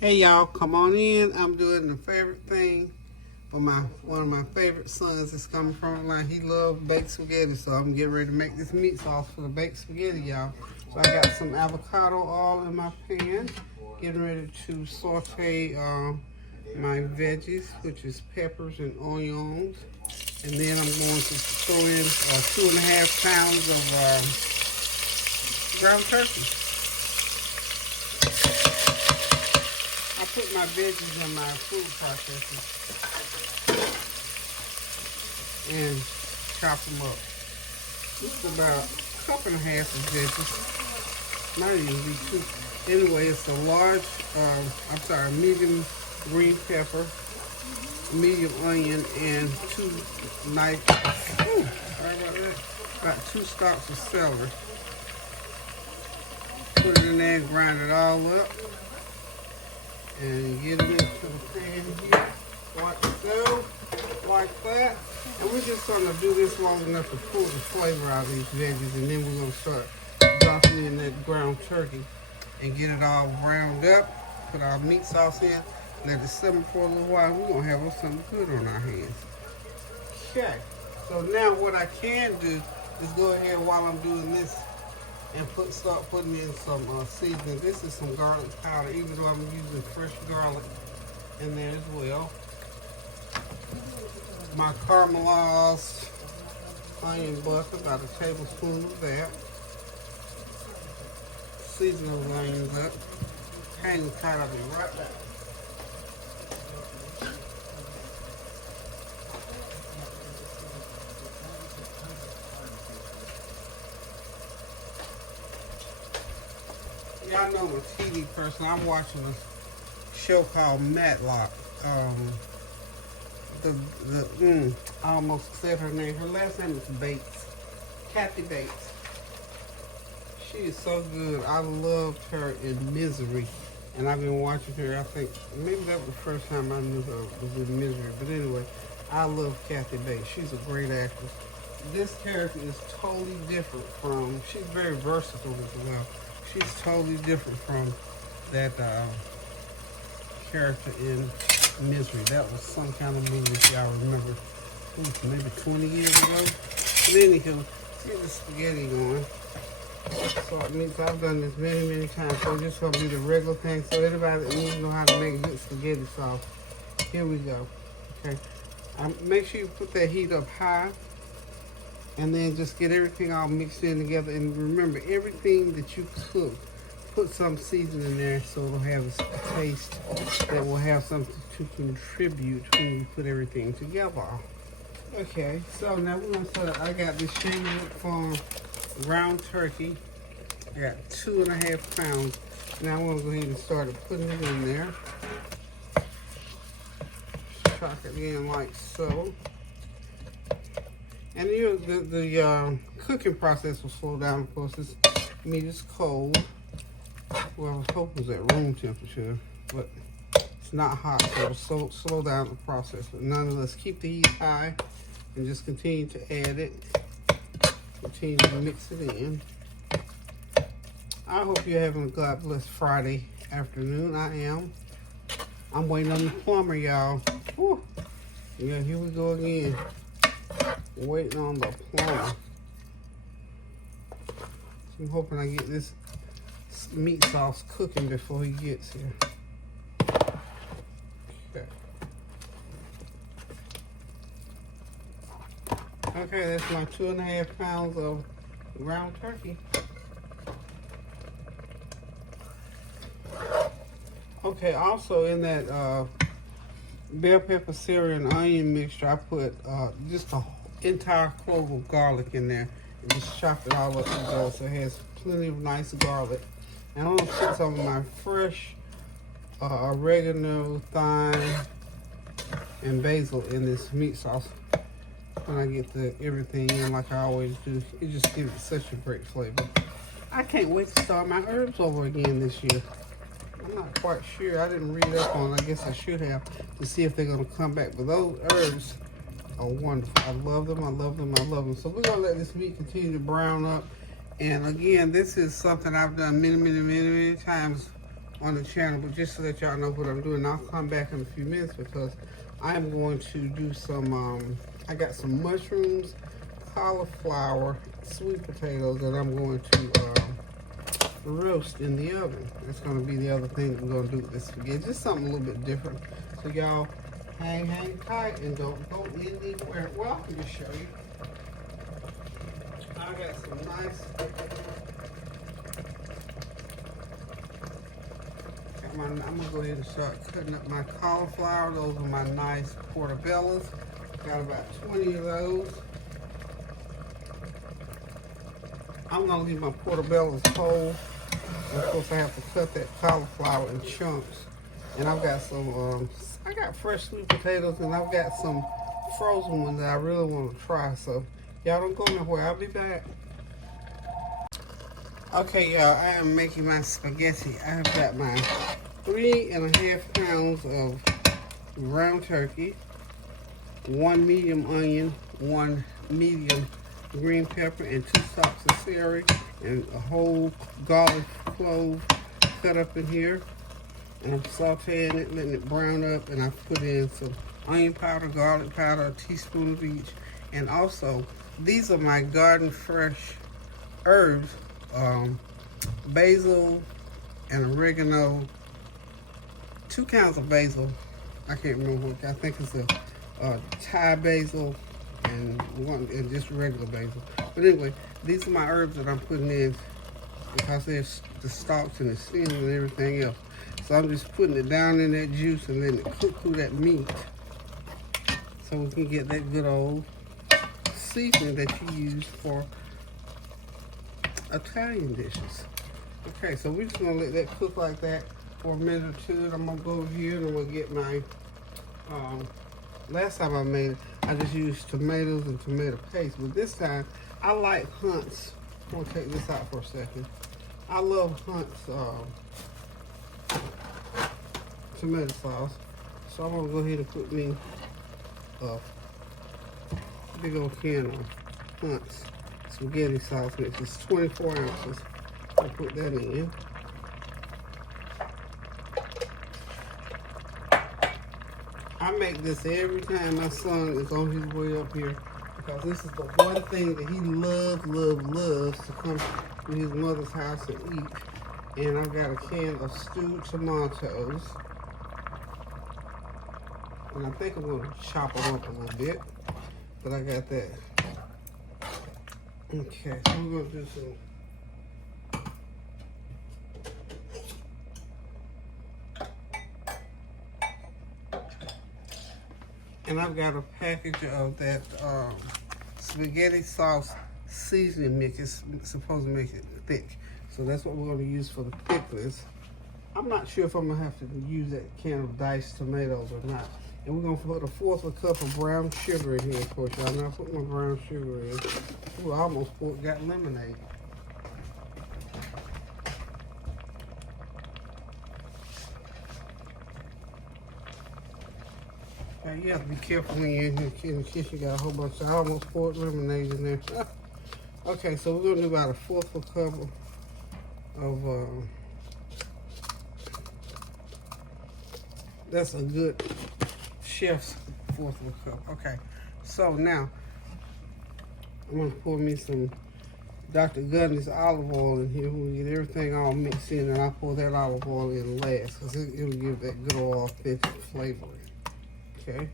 Hey y'all, come on in. I'm doing the favorite thing for one of my favorite sons that's coming from line. He loves baked spaghetti, so I'm getting ready to make this meat sauce for the baked spaghetti, y'all. So I got some avocado oil in my pan, getting ready to saute my veggies, which is peppers and onions, and then I'm going to throw in 2.5 pounds of ground turkey. I put my veggies in my food processor and chop them up. This is about 1.5 cups of veggies. Might even be 2. Anyway, it's a medium green pepper, medium onion, and 2 nice, about 2 stalks of celery. Put it in there and grind it all up. And get it into the pan here, like so, like that. And we're just gonna do this long enough to pull the flavor out of these veggies, and then we're gonna start dropping in that ground turkey and get it all browned up, put our meat sauce in, let it simmer for a little while. We're gonna have something good on our hands. Okay, so now what I can do is go ahead while I'm doing this and start putting in some seasoning. This is some garlic powder, even though I'm using fresh garlic in there as well. My caramelized onion butter, about a tablespoon of that. Season those onions up. Hang tight, I'll be right back. Y'all know I'm a TV person. I'm watching a show called Matlock. I almost said her name. Her last name is Bates. Kathy Bates. She is so good. I loved her in Misery. And I've been watching her, I think, maybe that was the first time I knew her was in Misery. But anyway, I love Kathy Bates. She's a great actress. This character is totally different from, she's very versatile as well. She's totally different from that character in Misery. That was some kind of movie, if y'all remember, maybe 20 years ago. But anywho, get the spaghetti going. So it means I've done this many, many times. So it's just gonna be the regular thing. So anybody that needs to know how to make good spaghetti sauce, here we go. Okay, make sure you put that heat up high. And then just get everything all mixed in together. And remember, everything that you cook, put some seasoning in there so it'll have a taste that will have something to contribute when you put everything together. Okay, so now we're gonna start. I got this Shamrock Farm ground turkey. I got 2.5 pounds. Now I'm gonna go ahead and start putting it in there. Chop it in like so. And the cooking process will slow down. Of course, this meat is cold. Well, I was hoping it was at room temperature, but it's not hot, so it'll slow down the process. But nonetheless, keep the heat high and just continue to add it. Continue to mix it in. I hope you're having a God bless Friday afternoon. I am. I'm waiting on the plumber, y'all. Whew. Yeah, here we go again. Waiting on the plumber. I'm hoping I get this meat sauce cooking before he gets here. Okay, that's my 2.5 pounds of ground turkey. Okay, also in that bell pepper, celery, and onion mixture, I put just a entire clove of garlic in there and just chop it all up together so it has plenty of nice garlic. And I'm gonna put some of my fresh oregano, thyme, and basil in this meat sauce when I get everything in like I always do. It just gives it such a great flavor. I can't wait to start my herbs over again this year. I'm not quite sure. I didn't read up on it. I guess I should have to see if they're gonna come back. But those herbs are wonderful. I love them. I love them. I love them. So we're gonna let this meat continue to brown up. And again, this is something I've done many times on the channel, but just to let y'all know what I'm doing, I'll come back in a few minutes because I'm going to do some, I got some mushrooms, cauliflower, sweet potatoes that I'm going to roast in the oven. That's going to be the other thing that we're going to do with this spaghetti. Just something a little bit different. So y'all hang tight and don't go anywhere. Well, I can just show you. I got some nice, I'm going to go ahead and start cutting up my cauliflower. Those are my nice portobellos. Got about 20 of those. I'm going to leave my portobellos whole. And of course, I have to cut that cauliflower in chunks. And I've got some, I got fresh sweet potatoes, and I've got some frozen ones that I really want to try. So, y'all don't go nowhere. I'll be back. Okay, y'all, I am making my spaghetti. I've got my 3.5 pounds of ground turkey, 1 medium onion, 1 medium green pepper, and 2 stalks of celery, and a whole garlic clove cut up in here. And I'm sauteing it, letting it brown up, and I put in some onion powder, garlic powder, a teaspoon of each. And also, these are my garden fresh herbs, basil and oregano, 2 kinds of basil. I can't remember what, I think it's a Thai basil and just regular basil. But anyway, these are my herbs that I'm putting in because there's the stalks and the stems and everything else. So I'm just putting it down in that juice and letting it cook through that meat so we can get that good old seasoning that you use for Italian dishes. Okay, so we're just gonna let that cook like that for a minute or two, and I'm gonna go over here and I'm gonna get my, last time I made it, I just used tomatoes and tomato paste, but this time, I like Hunt's. I'm gonna take this out for a second. I love Hunt's tomato sauce, so I'm gonna go ahead and put me a big old can of Hunt's spaghetti sauce mix. It's 24 ounces. I'll put that in. I make this every time my son is on his way up here because this is the one thing that he loves to come to his mother's house and eat. And I've got a can of stewed tomatoes. And I think I'm going to chop them up a little bit. But I got that. Okay, so we're going to do some. And I've got a package of that spaghetti sauce seasoning mix. It's supposed to make it thick. So that's what we're going to use for the thickness. I'm not sure if I'm going to have to use that can of diced tomatoes or not. And we're going to put a 1/4 cup of brown sugar in here, of course, y'all. Now I put my brown sugar in. Ooh, I almost got lemonade. Now, you have to be careful when you're in the kitchen. You got a whole bunch of, I almost poured lemonade in there. Okay, so we're going to do about a 1/4 cup of that's a good chef's 1/4 cup. Okay, so now I'm going to pour me some Dr. Gundy's olive oil in here. We'll get everything all mixed in, and I'll pour that olive oil in last because it'll give that good old authentic flavor. Okay.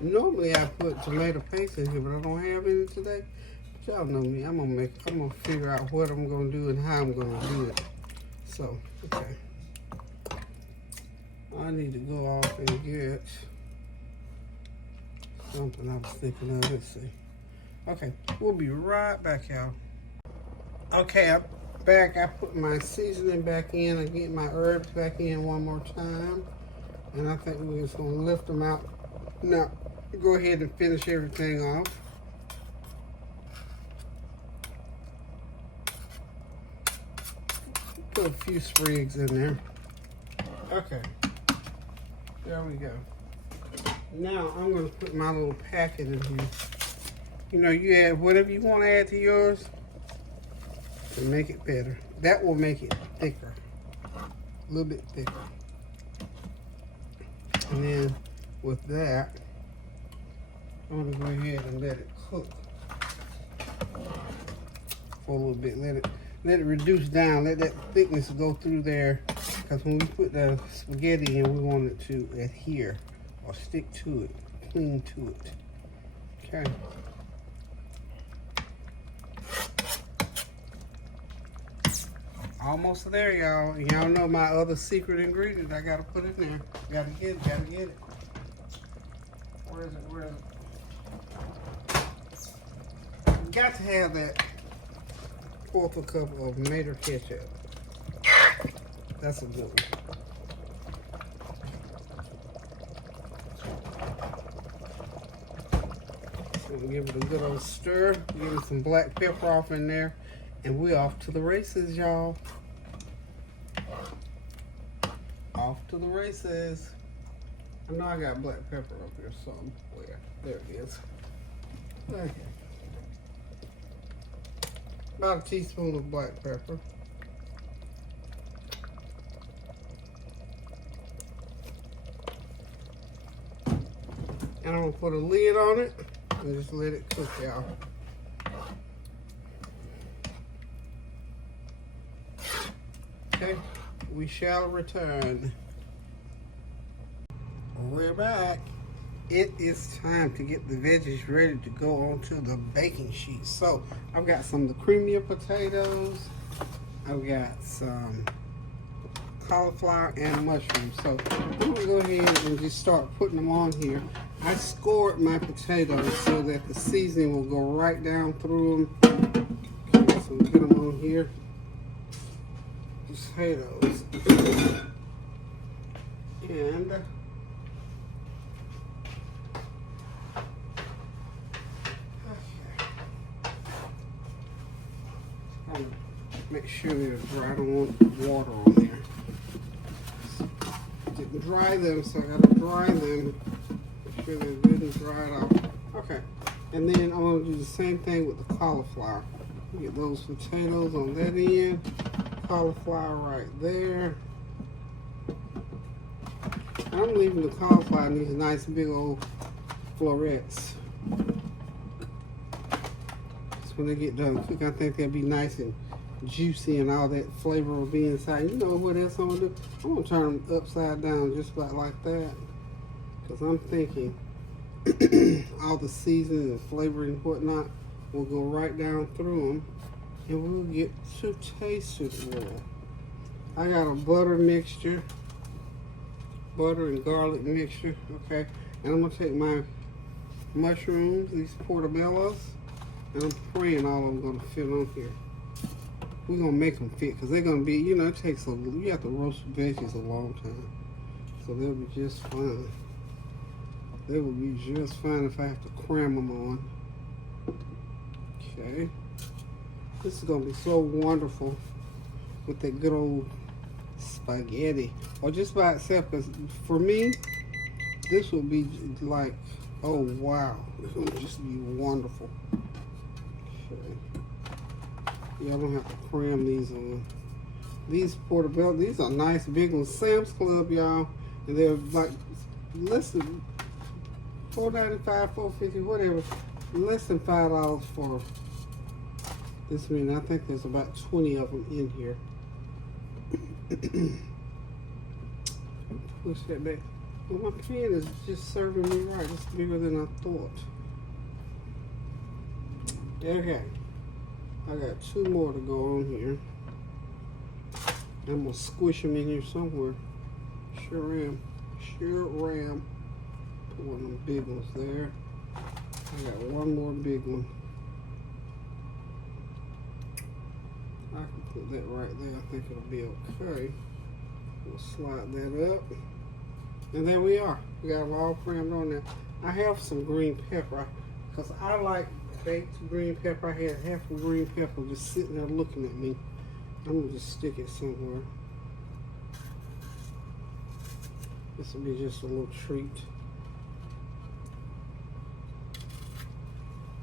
Normally I put tomato paste in here, but I don't have any today. But y'all know me. I'm gonna figure out what I'm gonna do and how I'm gonna do it. So, okay. I need to go off and get something I was thinking of. Let's see. Okay, we'll be right back, y'all. Okay, I'm back. I put my seasoning back in. I get my herbs back in one more time. And I think we're just gonna lift them out. Now, go ahead and finish everything off. Put a few sprigs in there. Okay. There we go. Now I'm going to put my little packet in here. You know, you add whatever you want to add to yours. to make it better. That will make it thicker, a little bit thicker. And then with that, I'm gonna go ahead and let it cook for a little bit. Let it reduce down. Let that thickness go through there. Because when we put the spaghetti in, we want it to adhere or stick to it, cling to it. Okay. Almost there, y'all. Y'all know my other secret ingredient I gotta put in there. Gotta get it. Where is it? You got to have that 1/4 cup of tomato ketchup. That's a good one. So give it a good old stir. Give it some black pepper off in there. And we're off to the races, y'all. Off to the races. I know I got black pepper up here somewhere. There it is. Okay. About a teaspoon of black pepper. And I'm gonna put a lid on it and just let it cook, y'all. Okay, we shall return. We're back. It is time to get the veggies ready to go onto the baking sheet. So I've got some of the creamier potatoes. I've got some cauliflower and mushrooms. So I'm gonna go ahead and just start putting them on here. I scored my potatoes so that the seasoning will go right down through them. Okay, so we'll get them on here. Potatoes. And make sure they're dry. I don't want water on there. Didn't dry them, so I gotta dry them. Make sure they're good and dried off. Okay, and then I'm gonna do the same thing with the cauliflower. Get those potatoes on that end, cauliflower right there. And I'm leaving the cauliflower in these nice big old florets. So when they get done cooking, I think they'll be nice and juicy and all that flavor will be inside. You know what else I'm gonna do? I'm gonna turn them upside down just about like that. Because I'm thinking all the seasoning and flavor and whatnot will go right down through them and we'll get to taste it well. I got a butter mixture, butter and garlic mixture, okay? And I'm gonna take my mushrooms, these portobellos, and I'm praying all of them gonna fit on here. We're gonna make them fit because they're gonna be, you know, it takes you have to roast veggies a long time. So they'll be just fine. They will be just fine if I have to cram them on. Okay. This is gonna be so wonderful with that good old spaghetti. Or just by itself, because for me, this will be like, oh wow. It's gonna just be wonderful. Okay. Y'all don't have to cram these on. These portobello, these are nice big ones. Sam's Club, y'all. And they're like less than $4.95, $4.50, whatever. Less than $5 for this many. I think there's about 20 of them in here. Push that back. Well, my pan is just serving me right. It's bigger than I thought. Okay. I got 2 more to go on here. I'm gonna squish them in here somewhere. Sure am. Put one of them big ones there. I got one more big one. I can put that right there. I think it'll be okay. We'll slide that up. And there we are. We got them all crammed on there. I have some green pepper because I like baked green pepper. I had half a green pepper just sitting there looking at me. I'm gonna just stick it somewhere. This will be just a little treat.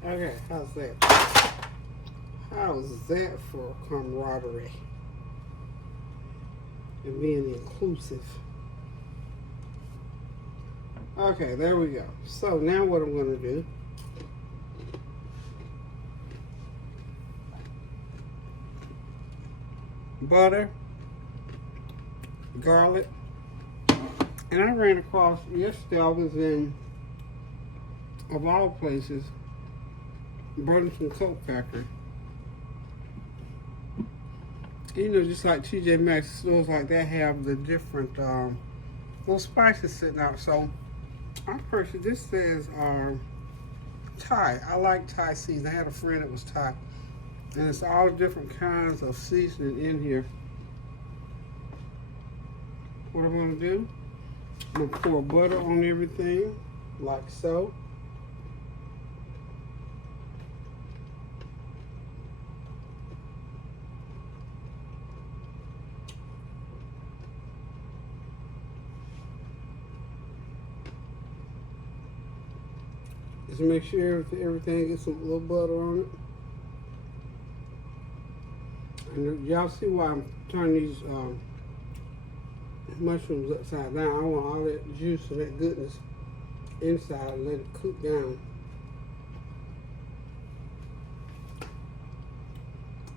Okay, how's that? How's that for camaraderie and being inclusive? Okay, there we go. So now what I'm going to do, butter, garlic, and I ran across yesterday. I was in, of all places, Burlington Coke Factory. You know, just like TJ Maxx, stores like that have the different little spices sitting out. So I purchased, this says Thai. I like Thai seasoning. I had a friend that was Thai. And it's all different kinds of seasoning in here. What I'm gonna do, I'm gonna pour butter on everything, like so. Just make sure everything gets some little butter on it. And y'all see why I'm turning these mushrooms upside down. I want all that juice and that goodness inside and let it cook down.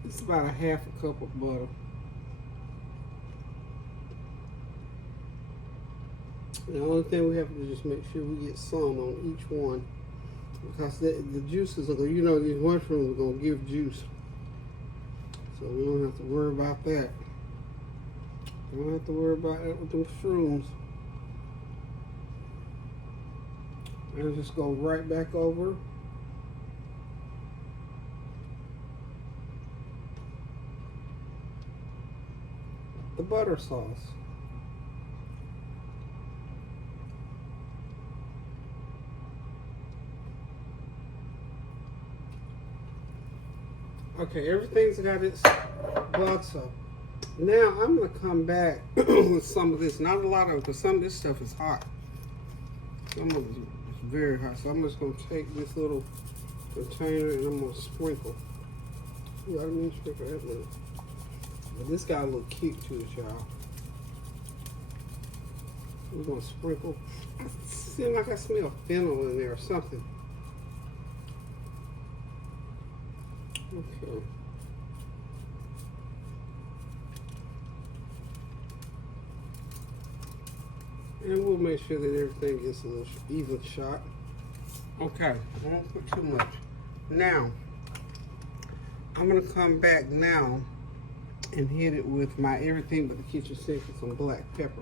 It's about a half a cup of butter. The only thing we have to do is just make sure we get some on each one. Because the juices are, you know, these mushrooms are going to give juice. So we don't have to worry about that. We don't have to worry about that with them shrooms. And just go right back over. The butter sauce. Okay, everything's got its butter. Now I'm gonna come back with some of this. Not a lot of it, because some of this stuff is hot. Some of it is very hot. So I'm just gonna take this little container and I'm gonna sprinkle. Yeah, I didn't sprinkle that much. But this got a little kick to it, y'all. We're gonna sprinkle. It seems like I smell fennel in there or something. Okay. And we'll make sure that everything gets a little even shot. Okay, I won't put too much. Now, I'm gonna come back now and hit it with my everything but the kitchen sink with some black pepper.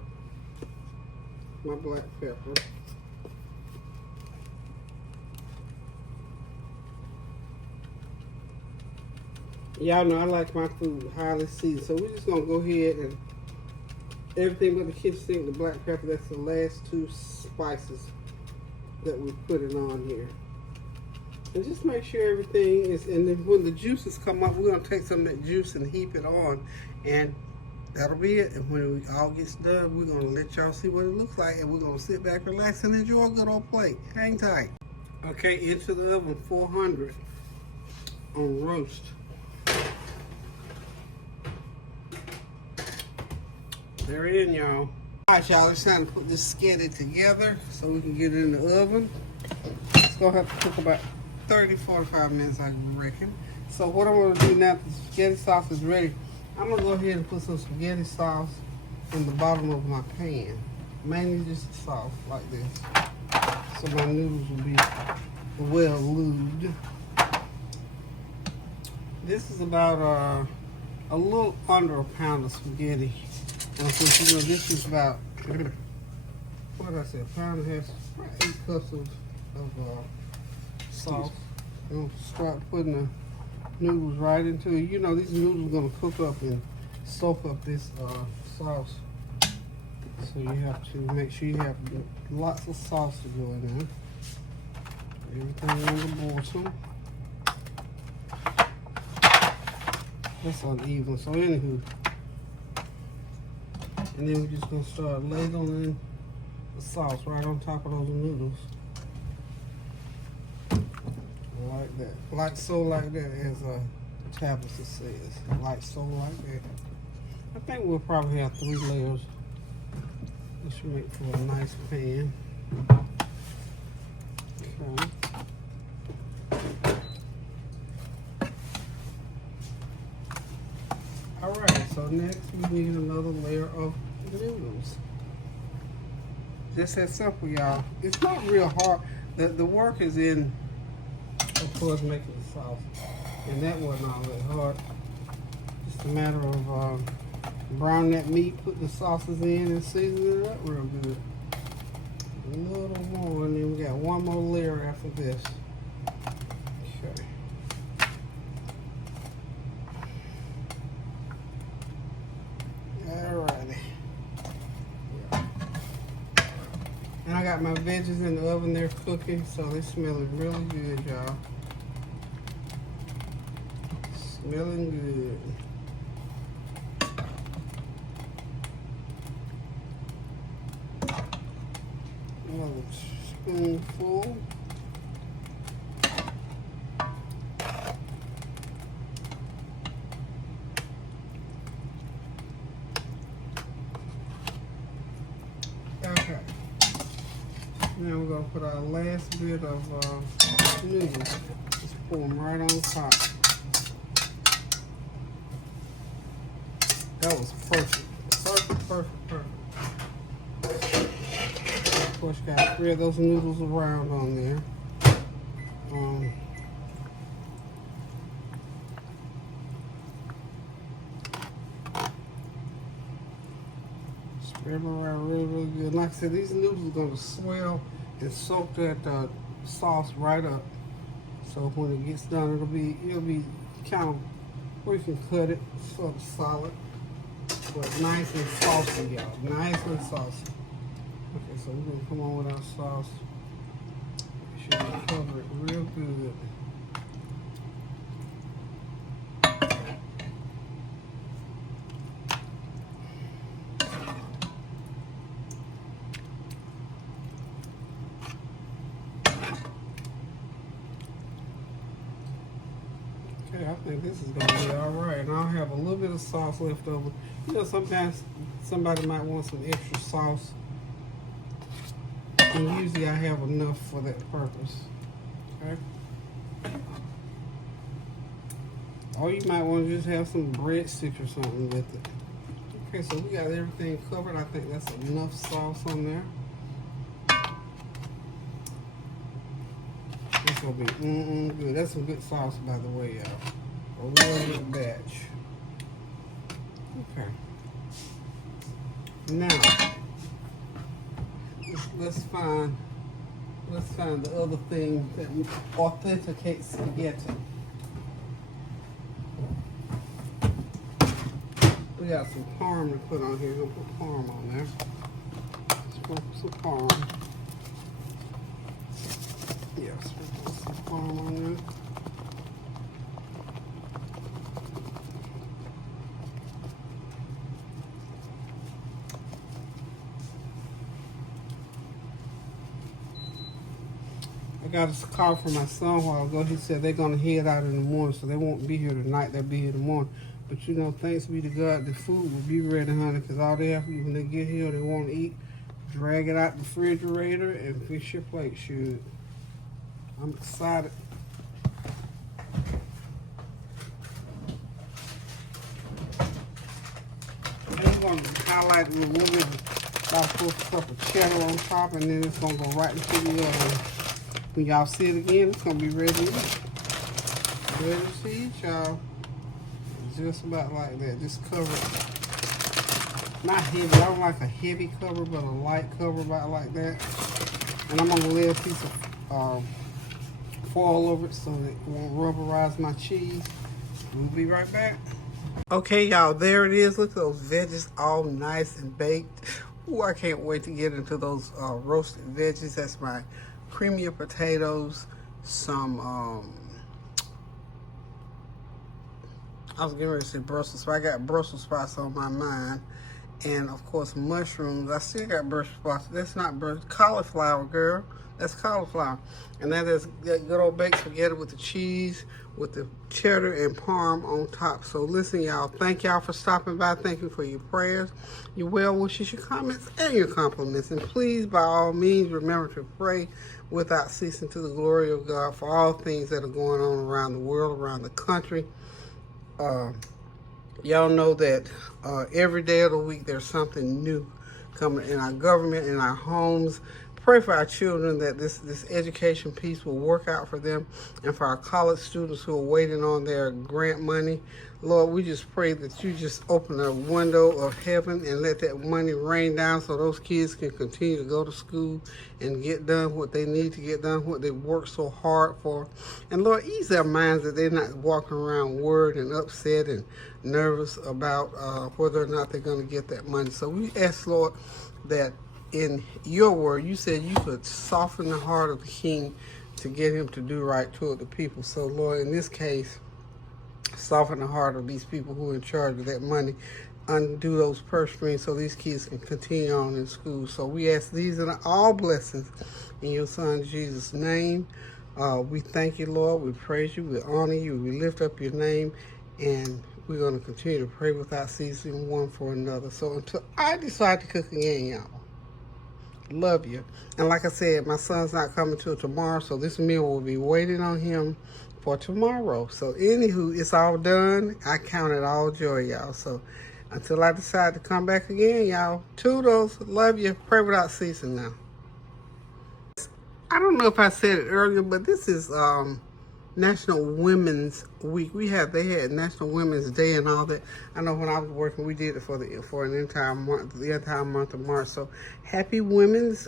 My black pepper. Y'all know I like my food highly seasoned, so we're just gonna go ahead and everything but the kitchen sink, the black pepper, that's the last two spices that we put it on here. And just make sure everything is, and then when the juices come up, we're gonna take some of that juice and heap it on, and that'll be it. And when it all gets done, we're gonna let y'all see what it looks like, and we're gonna sit back, relax, and enjoy a good old plate. Hang tight. Okay, into the oven, 400 on roast. They're in, y'all. All right, y'all, it's time to put this sketty together so we can get it in the oven. It's gonna have to cook about 30, 45 minutes, I reckon. So what I'm gonna do now that the spaghetti sauce is ready, I'm gonna go ahead and put some spaghetti sauce in the bottom of my pan. Mainly just sauce like this. So my noodles will be well lubed. This is about a little under a pound of spaghetti. And of course, you know, this is about, what did I say, a pound and a half, 8 cups of sauce. And start putting the noodles right into it. You know, these noodles are going to cook up and soak up this sauce. So you have to make sure you have lots of sauce to go in there. Everything on the bottom. That's uneven. So anywho, and then we're just gonna start ladling the sauce right on top of those noodles. Like that. Like so, like that, as tablets it says. Like so, like that. I think we'll probably have 3 layers. This should make for a nice pan. Okay. Alright, so next we need another layer of noodles. Just that simple, y'all. It's not real hard. The work is in, of course, making the sauce. And that wasn't all that hard. Just a matter of browning that meat, put the sauces in, and season it up real good. A little more, and then we got one more layer after this. Okay. Alrighty. And I got my veggies in the oven, they're cooking, so they're smelling really good, y'all. Smelling good. Another spoonful. Okay. Now we're going to put our last bit of noodles. Just pour them right on top. That was perfect. Perfect. Of course, you got to spread those noodles around on there. Spread them around really good. Like I said, these noodles are going to swell and soak that sauce right up. So when it gets done, it'll be kind of where you can cut it sort of solid, but nice and saucy, y'all. Nice and saucy. Okay, so we're gonna come on with our sauce. Make sure we cover it real good. Okay, I think this is gonna be all right. And I'll have a little bit of sauce left over. You know, sometimes somebody might want some extra sauce. And usually I have enough for that purpose. Okay. Or you might want to just have some breadsticks or something with it. Okay, so we got everything covered. I think that's enough sauce on there. This will be good. That's some good sauce, by the way, y'all. A real good batch. Okay. Now, let's find the other thing that authenticates spaghetti. We got some parm to put on here. We're gonna put parm on there. Sprinkle some parm. Yeah, sprinkle some parm on there. I got a call from my son a while ago. He said they're gonna head out in the morning, so they won't be here tonight. They'll be here in the morning. But you know, thanks be to God, the food will be ready, honey. Cause all they have to do when they get here, they want to eat, drag it out the refrigerator and fish your plate. Shoot, I'm excited. And I'm gonna highlight a little bit, about a cup of cheddar on top, and then it's gonna go right into the oven. When y'all see it again, it's gonna be ready to eat. Ready to eat, y'all. Just about like that. Just cover it. Not heavy. I don't like a heavy cover, but a light cover about like that. And I'm gonna lay a piece of foil over it so that it won't rubberize my cheese. We'll be right back. Okay, y'all, there it is. Look at those veggies all nice and baked. Ooh, I can't wait to get into those roasted veggies. That's my creamier potatoes, some I was getting ready to say Brussels sprouts. I got Brussels sprouts on my mind, And of course, mushrooms. I still got Brussels sprouts. That's not cauliflower, girl. That's cauliflower. And that is that good old baked spaghetti with the cheese, with the cheddar and parm on top. So listen, y'all. Thank y'all for stopping by. Thank you for your prayers, your well wishes, your comments, and your compliments. And please, by all means, remember to pray without ceasing to the glory of God for all things that are going on around the world, around the country. Y'all know that every day of the week there's something new coming in our government, in our homes. Pray for our children that this education piece will work out for them, and for our college students who are waiting on their grant money. Lord, we just pray that you just open a window of heaven and let that money rain down so those kids can continue to go to school and get done what they need to get done, what they worked so hard for. And Lord, ease their minds that they're not walking around worried and upset and nervous about whether or not they're going to get that money. So we ask, Lord, that in your word, you said you could soften the heart of the king to get him to do right toward the people. So, Lord, in this case, soften the heart of these people who are in charge of that money, undo those purse strings so these kids can continue on in school. So we ask these and all blessings in your son Jesus' name. We thank you, Lord. We praise you. We honor you. We lift up your name. And we're going to continue to pray without ceasing one for another. So until I decide to cook again, y'all, love you. And like I said, my son's not coming till tomorrow, so this meal will be waiting on him for tomorrow. So anywho, it's all done. I count it all joy, y'all. So until I decide to come back again, y'all, toodles. Love you. Pray without ceasing now. I don't know if I said it earlier, but this is National Women's Week. They had National Women's Day and all that. I know when I was working, we did it for an entire month, the entire month of March. So happy Women's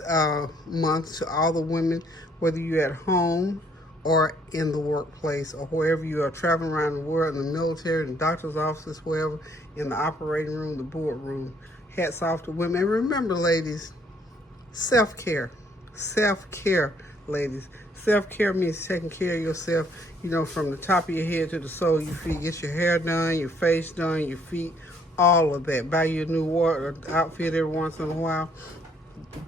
Month to all the women, whether you're at home or in the workplace or wherever you are, traveling around the world, in the military, in the doctor's offices, wherever, in the operating room, the boardroom. Hats off to women. And remember, ladies, self-care. Self-care, ladies. Self-care means taking care of yourself, from the top of your head to the sole of your feet. Get your hair done, your face done, your feet, all of that. Buy you a new outfit every once in a while.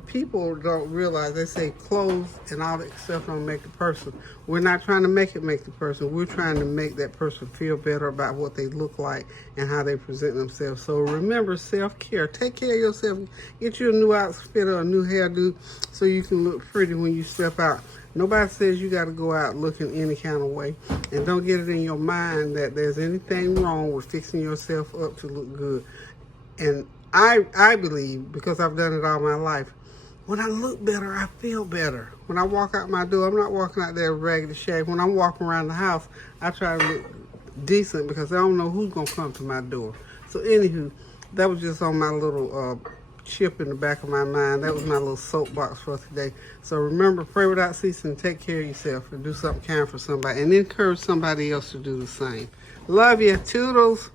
People don't realize, they say clothes and all that stuff don't make the person. We're not trying to make the person. We're trying to make that person feel better about what they look like and how they present themselves. So remember, self-care. Take care of yourself. Get you a new outfit or a new hairdo so you can look pretty when you step out. Nobody says you got to go out looking any kind of way. And don't get it in your mind that there's anything wrong with fixing yourself up to look good. And I believe, because I've done it all my life, when I look better, I feel better. When I walk out my door, I'm not walking out there ragged and shaggy. When I'm walking around the house, I try to look decent because I don't know who's going to come to my door. So anywho, that was just on my little chip in the back of my mind. That was my little soapbox for today. So remember, pray without ceasing, take care of yourself, and do something kind for somebody, and encourage somebody else to do the same. Love you. Toodles.